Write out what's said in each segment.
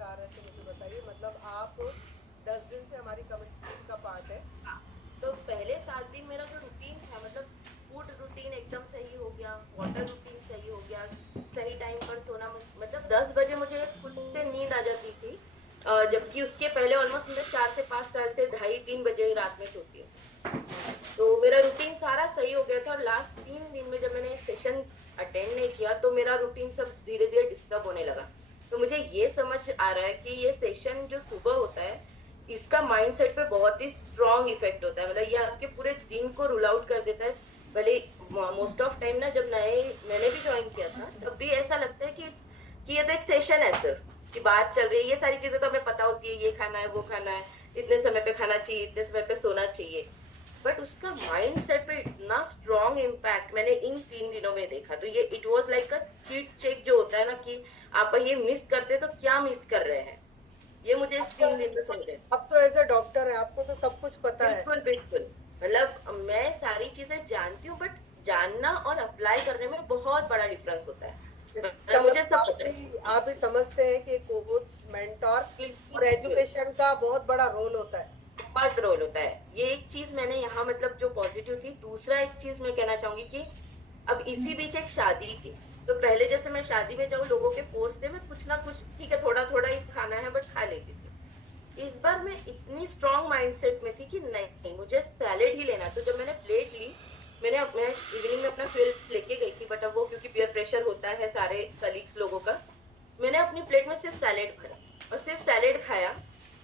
आ रहे थे मुझे बताइए, मतलब आप 10 दिन से हमारी कमिटी का पार्ट है। हाँ, तो पहले 7 दिन मेरा जो रूटीन था, मतलब फूड रूटीन एकदम सही हो गया, वाटर रूटीन सही हो गया, सही टाइम पर सोना, मतलब 10 बजे मुझे खुद से नींद आ जाती थी। जबकि उसके पहले ऑलमोस्ट मुझे 4 से 5 साल से 2:30-3 बजे रात में सोती हूँ। तो मेरा रूटीन सारा सही हो गया था, और लास्ट 3 दिन में जब मैंने सेशन अटेंड नहीं किया तो मेरा रूटीन सब धीरे धीरे डिस्टर्ब होने लगा। तो मुझे ये समझ आ रहा है कि ये सेशन जो सुबह होता है, इसका माइंडसेट पे बहुत ही स्ट्रॉन्ग इफेक्ट होता है, मतलब ये आपके पूरे दिन को रूल आउट कर देता है। भले मोस्ट ऑफ टाइम ना, जब मैंने भी ज्वाइन किया था तब भी ऐसा लगता है कि ये तो एक सेशन है सिर्फ, कि बात चल रही है, ये सारी चीजें तो हमें पता होती है, ये खाना है वो खाना है, इतने समय पे खाना चाहिए, इतने समय पे सोना चाहिए। बट उसका माइंड सेट पे इतना स्ट्रॉन्ग इम्पैक्ट मैंने इन 3 दिनों में देखा। तो ये it was like a cheat check जो होता है ना, कि आप ये मिस करते तो क्या मिस कर रहे हैं, ये मुझे इस 3 दिन में समझे। अब तो एज ए डॉक्टर है, आपको तो सब कुछ पता है। बिल्कुल बिल्कुल, मतलब मैं सारी चीजें जानती हूँ, बट जानना और अप्लाई करने में बहुत बड़ा डिफरेंस होता है। इसका मतलब मुझे मतलब सब पता है। आप भी समझते हैं कि कोच, मेंटोर बिल्कुल और बिल्कुल, एजुकेशन का बहुत बड़ा रोल होता है। बहुत रोल होता है। ये एक चीज मैंने यहाँ मतलब जो पॉजिटिव थी। दूसरा एक चीज मैं कहना चाहूंगी कि अब इसी बीच एक शादी थी, तो पहले जैसे मैं शादी में जाऊँ, लोगों के फोर्स से मैं कुछ ना कुछ, ठीक है थोड़ा थोड़ा ही खाना है बट खा लेती थी। इस बार मैं इतनी स्ट्रांग माइंडसेट में थी कि नहीं, मुझे सैलेड ही लेना है। तो जब मैंने प्लेट ली, मैं इवनिंग में अपना फिल लेके गई थी, बट अब वो क्योंकि पीयर प्रेशर होता है सारे कलीग्स लोगों का, मैंने अपनी प्लेट में सिर्फ सैलेड भरा और सिर्फ सैलेड खाया,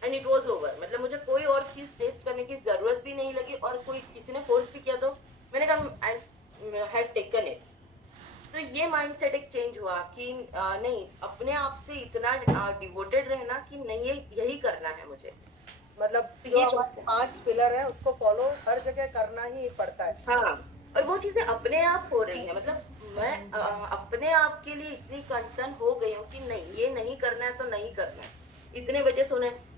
एंड इट वॉज ओवर। मतलब मुझे कोई और चीज टेस्ट करने की जरूरत भी नहीं लगी, और कोई किसी ने फोर्स भी किया तो मैंने कहा आई हैड टेकन इट। तो ये माइंडसेट एक चेंज हुआ कि नहीं, अपने आप से इतना डिवोटेड रहना कि नहीं, ये यही करना है मुझे। मतलब तो जो ये हमारे 5 पिलर है उसको फॉलो हर जगह करना ही पड़ता है। हाँ, और वो चीजें अपने आप हो रही है। मतलब मैं अपने आप के लिए इतनी कंसर्न हो गई हूँ कि नहीं, ये नहीं करना है तो नहीं करना है। इतने बजे सोना है।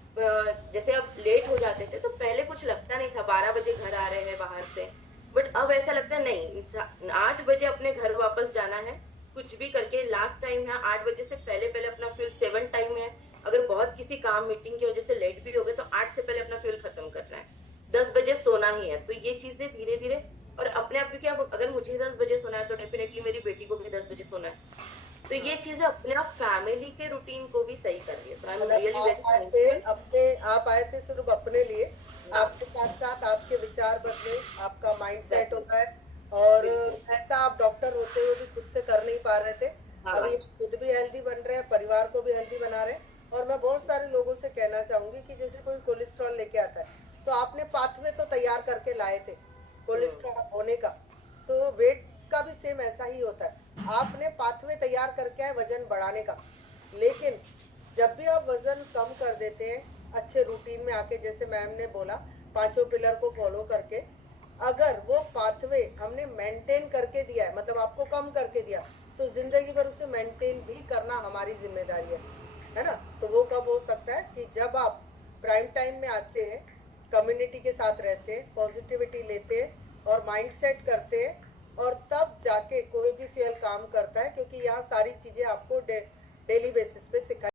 जैसे अब लेट हो जाते थे तो पहले कुछ लगता नहीं था, 12 बजे घर आ रहे हैं बाहर से, बट अब ऐसा लगता है नहीं, 8 बजे अपने घर वापस जाना है। कुछ भी करके लास्ट टाइम है 8 बजे से पहले पहले अपना फ्यूल 7 टाइम है। अगर बहुत किसी काम मीटिंग की वजह से लेट भी हो गए तो 8 से पहले अपना फ्यूल खत्म करना है। 10 बजे सोना ही है। तो ये चीजें धीरे धीरे, और अपने आप, क्योंकि अब अगर मुझे 10 बजे सोना है तो डेफिनेटली मेरी बेटी को भी 10 बजे सोना है। तो हाँ, ये चीजें अपने आप फैमिली के रूटीन को भी सही कर रही है। तो आई एम मतलब रियली वेरी आप आए थे थैंकफुल। अपने, आप आए थे सिर्फ अपने लिए। हाँ, आपके साथ साथ आपके विचार बदले, आपका माइंड सेट एग्जैक्टली, होता है। और बिल्कुल, ऐसा आप डॉक्टर होते हुए भी खुद से कर नहीं पा रहे थे। अभी हाँ, आप खुद भी हेल्दी बन रहे हैं, परिवार को भी हेल्दी बना रहे हैं। और मैं बहुत सारे लोगों से कहना चाहूंगी कि जैसे कोई कोलेस्ट्रॉल लेके आता है, तो आपने पाथवे तो तैयार करके लाए थे हम्म, कोलेस्ट्रॉल होने का। तो वेट का भी सेम ऐसा ही होता है, आपने पाथवे तैयार करके आए वजन बढ़ाने का। लेकिन जब भी आप वजन कम कर देते हैं अच्छे रूटीन में आके, जैसे मैम ने बोला, 5 पिलर को फॉलो करके, अगर वो पाथवे हमने मेंटेन करके दिया है, मतलब आपको कम करके दिया, तो जिंदगी भर उसे मेंटेन भी करना हमारी जिम्मेदारी है ना। तो वो कब हो सकता है कि जब आप प्राइम टाइम में आते हैं, कम्युनिटी के साथ रहते हैं, पॉजिटिविटी लेते हैं और माइंड सेट करते हैं, और तब जाके कोई भी फेल काम करता है, क्योंकि यहाँ सारी चीजें आपको डेली बेसिस पे सिखाई